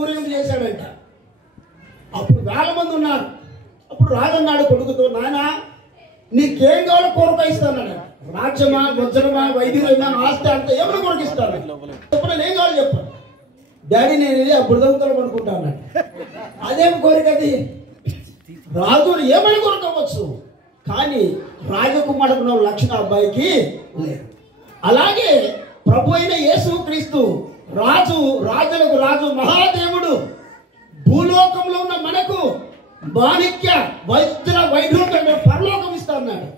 ఊరేగింపు చేశాడంట. అప్పుడు వేల మంది ఉన్నారు. అప్పుడు రాజన్నాడు కొడుకుతో, నాయన నీకేం కావాలో కొరక ఇస్తానన్నాడు. రాజ్యమా, వజ్రమా, వైద్యులమా, ఆస్తి అంతా ఏమైనా కొరకు ఇస్తాను చెప్పిన ఏం కావాలో చెప్పాను. డాడీ నేను ఆ బురదవుతలో పడుకుంటా అన్నాడు. అదేం కోరిక అది? రాజు ఏమైనా కొరకవచ్చు, కానీ రాజకుమారుడు లక్షణ అబ్బాయికి లేదు. అలాగే ప్రభు అయిన యేసు క్రీస్తు రాజు, రాజులకు రాజు, మహాదేవుడు భూలోకంలో ఉన్న మనకు మాణిక్య వజ్ర వైఢూర్యం పరలోకం ఇస్తా అన్నాడు.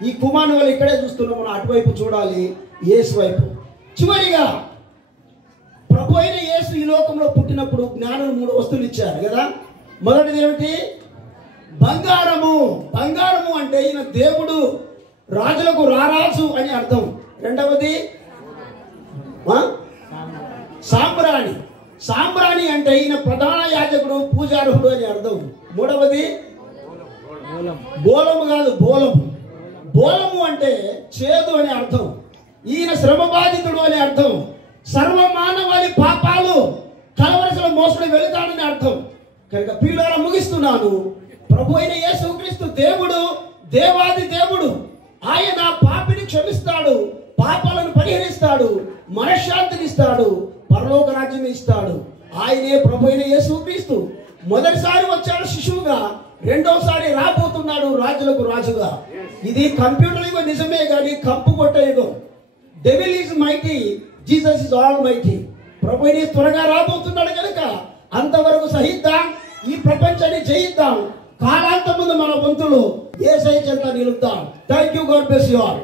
ఈ కుమారుని వాళ్ళు ఇక్కడే చూస్తున్నాం, మనం అటువైపు చూడాలి, యేసు వైపు. చివరిగా ప్రభు అయిన యేసు ఈ లోకంలో పుట్టినప్పుడు జ్ఞానం 3 వస్తువులు ఇచ్చారు కదా. మొదటిది ఏమిటి? బంగారము. బంగారము అంటే ఈయన దేవుడు, రాజులకు రారాజు అని అర్థం. రెండవది సాంబ్రాణి. సాంబ్రాణి అంటే ఈయన ప్రధాన యాజకుడు, పూజార్హుడు అని అర్థం. మూడవది బోలము కాదు, బోలము. బోలము అంటే చేదు అని అర్థం. ఈయన శ్రమ బాధితుడు అని అర్థం. సర్వమానవాళి పాపాలు కలవరసల మోసడి వెళుతాడని అర్థం. కనుక ప్రియులారా ముగిస్తున్నాను. ప్రభు అయిన యేసుక్రీస్తు దేవుడు, దేవాది దేవుడు. ఆయన పాపిని క్షమిస్తాడు, పాపాలను పరిహరిస్తాడు, మనశ్శాంతిని ఇస్తాడు, పరలోక రాజ్యం ఇస్తాడు. ఆయనే ప్రభు అయిన యేసుక్రీస్తు. మొదటిసారి వచ్చాడు శిశువుగా, రెండోసారి రాబోతున్నాడు రాజులకు రాజుగా. ఇది కంప్యూటర్ యుగం నిజమే కానీ కంపు కొట్ట యుగం. Devil is mighty, Jesus is almighty. ప్రభు అయిన త్వరగా రాబోతున్నాడు కనుక అంతవరకు సహిద్దాం, ఈ ప్రపంచాన్ని జయిద్దాం. కాలాంతం ముందు మన వంతులు యేసయ్య చెంత నిలుపుతాం. Thank you, God bless you all.